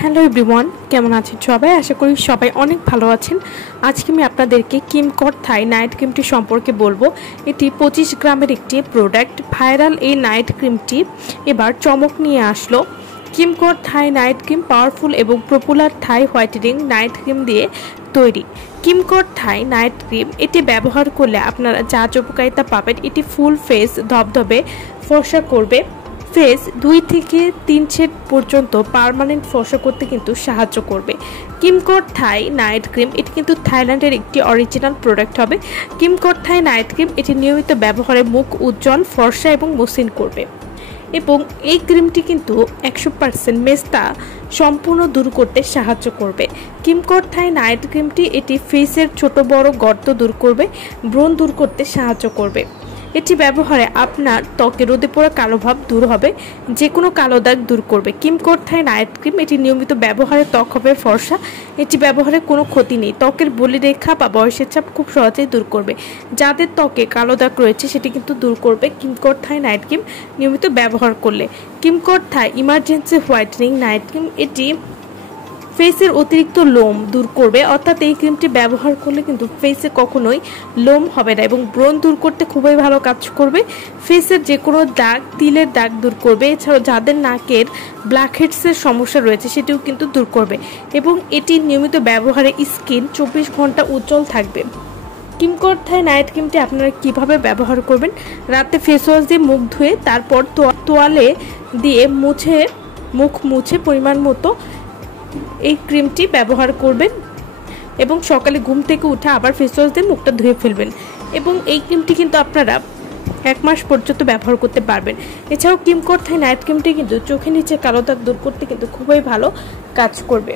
Hello everyone, কেমন আছেন সবাই? আশা করি সবাই অনেক ভালো আছেন। আজকে আমি আপনাদেরকে কিমকট থাই নাইট ক্রিমটি সম্পর্কে বলবো। এটি 25 গ্রামের একটি প্রোডাক্ট। ভাইরাল এই নাইট ক্রিমটি এবার চমক নিয়ে আসলো। কিমকট থাই নাইট ক্রিম পাওয়ারফুল এবং পপুলার থাই হোয়াইটেনিং নাইট ক্রিম দিয়ে তৈরি। কিমকট থাই নাইট ক্রিম এটি ব্যবহার করলে আপনারা যা উপকারিতা পাবেন, এটি ফুল ফেস ধবধবে ফর্সা করবে। ফেস 2 থেকে 3 শেড পর্যন্ত পার্মানেন্ট ফর্সা করতে কিন্তু সাহায্য করবে। কিমকট থাই নাইট ক্রিম এটি কিন্তু থাইল্যান্ডের একটি অরিজিনাল প্রোডাক্ট হবে। কিমকট থাই নাইট ক্রিম এটি নিয়মিত ব্যবহারে মুখ উজ্জ্বল, ফর্সা এবং মসৃণ করবে এবং এই ক্রিমটি কিন্তু 100% মেস্তা সম্পূর্ণ দূর করতে সাহায্য করবে। কিমকট থাই নাইট ক্রিমটি এটি ফেসের ছোট বড় গর্ত দূর করবে, ব্রণ দূর করতে সাহায্য করবে। এটি ব্যবহারে আপনার ত্বকে রোদে পড়া কালো ভাব দূর হবে, যে কোনো কালো দাগ দূর করবে। কিমকট থাই নাইট ক্রিম এটি নিয়মিত ব্যবহারে ত্বক হবে ফর্সা। এটি ব্যবহারে কোনো ক্ষতি নেই, ত্বকের বলিরেখা বা বয়সের চাপ খুব সহজেই দূর করবে। যাদের ত্বকে কালো দাগ রয়েছে সেটি কিন্তু দূর করবে কিমকট থাই নাইট ক্রিম নিয়মিত ব্যবহার করলে। কিমকট থাই ইমার্জেন্সি হোয়াইটেনিং নাইট ক্রিম এটি ফেসের অতিরিক্ত লোম দূর করবে, অর্থাৎ এই ক্রিমটি ব্যবহার করলে কিন্তু ফেসে কখনোই লোম হবে না এবং ব্রণ দূর করতে খুবই ভালো কাজ করবে। ফেসের যে কোনো দাগ, তিলের দাগ দূর করবে। এছাড়াও যাদের নাকের ব্ল্যাকহেডসের সমস্যা রয়েছে সেটিও কিন্তু দূর করবে এবং এটি নিয়মিত ব্যবহারে স্কিন 24 ঘন্টা উজ্জ্বল থাকবে। কিমকট থাই নাইট ক্রিমটি আপনারা কিভাবে ব্যবহার করবেন? রাতে ফেস ওয়াশ দিয়ে মুখ ধুয়ে তারপর তোয়ালে দিয়ে মুখ মুছে পরিমাণ মতো এই ক্রিমটি ব্যবহার করবেন এবং সকালে ঘুম থেকে উঠে আবার ফেস ওয়াশ দিয়ে মুখটা ধুয়ে ফেলবেন এবং এই ক্রিমটি কিন্তু আপনারা 1 মাস পর্যন্ত ব্যবহার করতে পারবেন। এছাড়াও কিমকট থাই নাইট ক্রিমটি কিন্তু চোখের নিচে কালো দাগ দূর করতে কিন্তু খুবই ভালো কাজ করবে।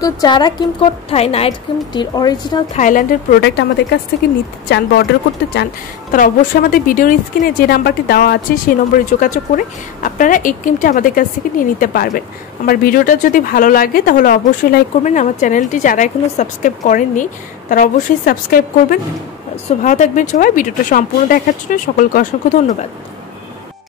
তো যারা কিমকট থাই নাইট ক্রিমটির অরিজিনাল থাইল্যান্ডের প্রোডাক্ট আমাদের কাছ থেকে নিতে চান বা অর্ডার করতে চান, তারা অবশ্যই আমাদের ভিডিওর স্ক্রিনে যে নাম্বারটি দেওয়া আছে সেই নম্বরে যোগাযোগ করে আপনারা এই ক্রিমটি আমাদের কাছ থেকে নিয়ে নিতে পারবেন। আমার ভিডিওটা যদি ভালো লাগে তাহলে অবশ্যই লাইক করবেন। আমার চ্যানেলটি যারা এখনও সাবস্ক্রাইব করেননি তারা অবশ্যই সাবস্ক্রাইব করবেন। সো ভালো থাকবেন সবাই। ভিডিওটা সম্পূর্ণ দেখার জন্য সকলকে অসংখ্য ধন্যবাদ।